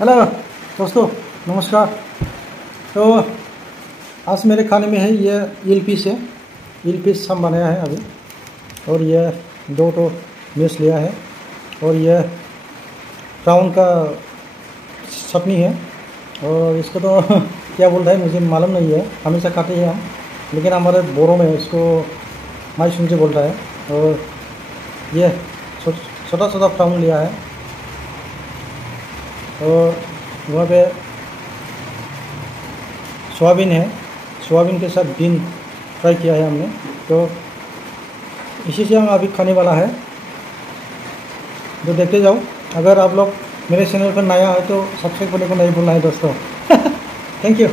Hello दोस्तों, नमस्कार। तो आज मेरे खाने में है ये ईल पीस है। ईल पीस हम बनाया है अभी। और ये दो तो मिर्च लिया है और ये प्राउन का चटनी है। और इसको तो क्या बोलता है मुझे मालूम नहीं है, हमेशा खाते हैं हम, लेकिन हमारे बोरों में इसको माई सुनचे बोलता है। और ये छोटा छोटा प्राउन लिया है और वहाँ पे सोयाबीन है। सोयाबीन के साथ बीन फ्राई किया है हमने, तो इसी से हम अभी खाने वाला है। तो देखते जाओ। अगर आप लोग मेरे चैनल पर नया हो तो सब्सक्राइब करने को नहीं भूलना है दोस्तों। Thank you.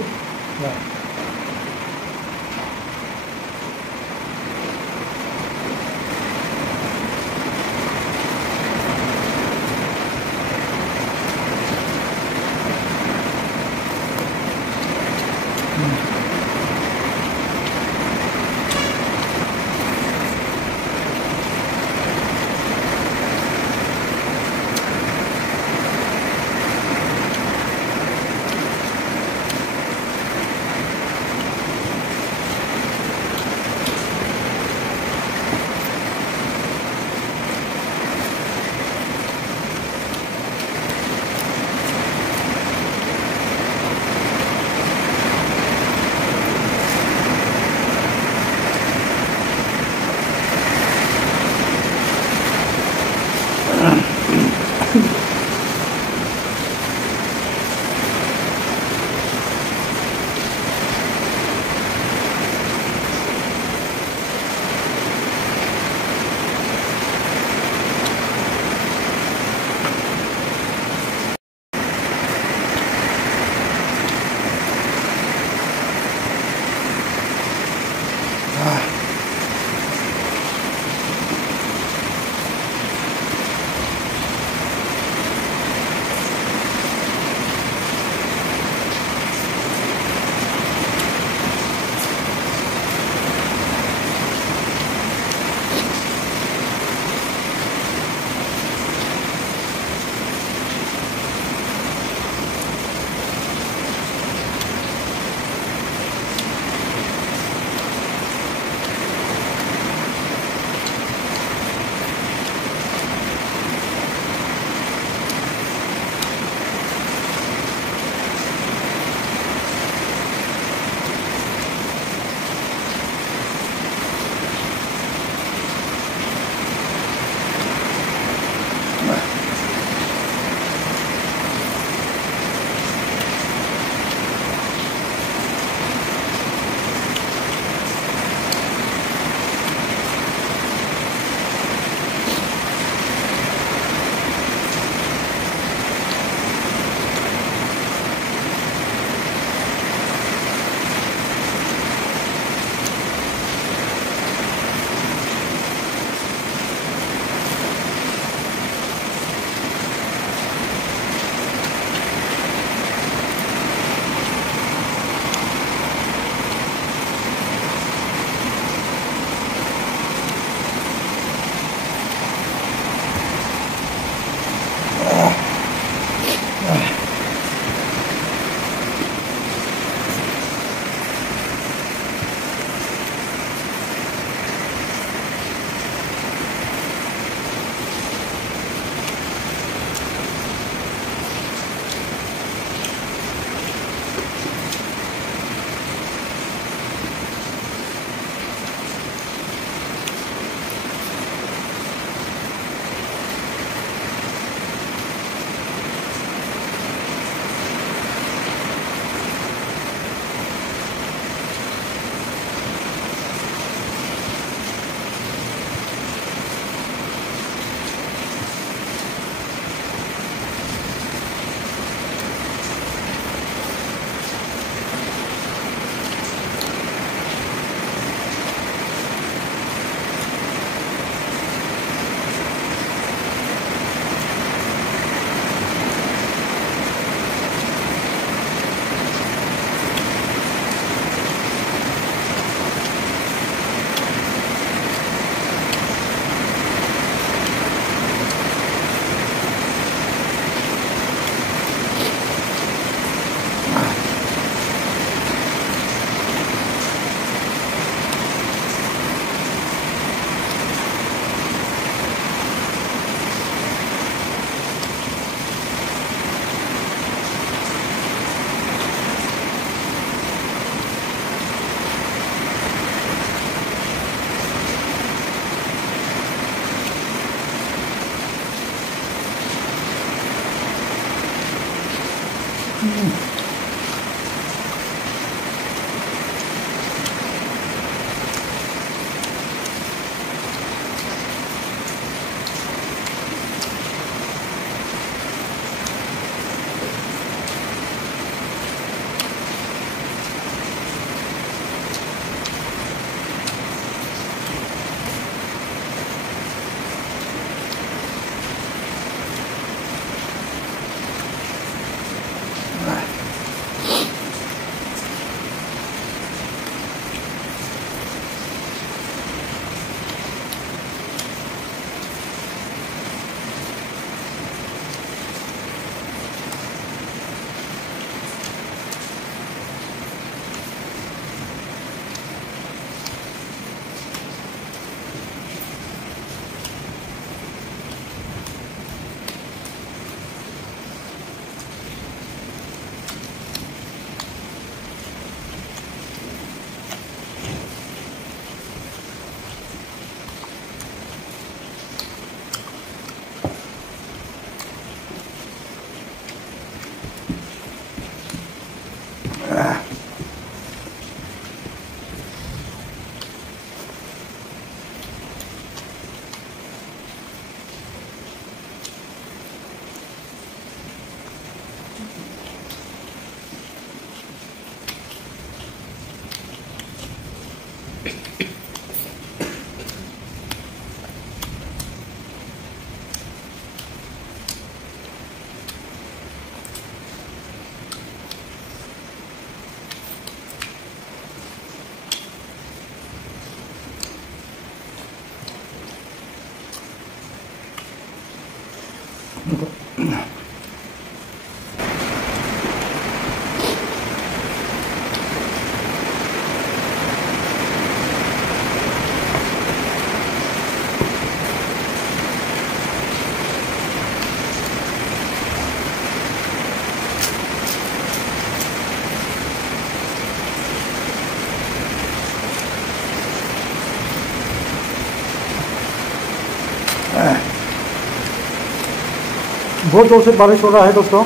बहुत जोर से बारिश हो रहा है दोस्तों।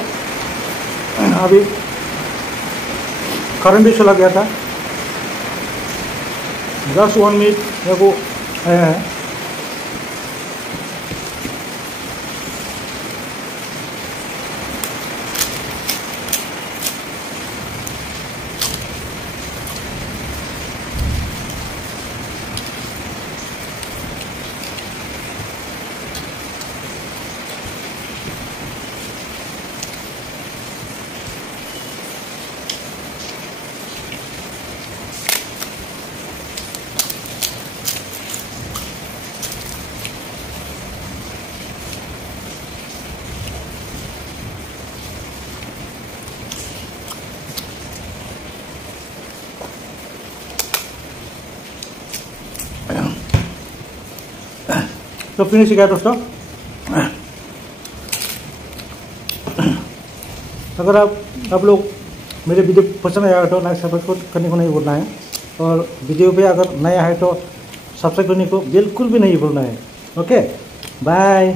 अभी करंट भी चला गया था। जस्ट 1 मिनट मेरे को आया है। तो फिनिश गया दोस्तों। अगर आप लोग मेरे वीडियो पसंद आया तो लाइक सब्सक्राइब करने को नहीं भूलना है, और वीडियो पे अगर नया है तो सब्सक्राइब करने को बिल्कुल भी नहीं भूलना है। Okay, bye.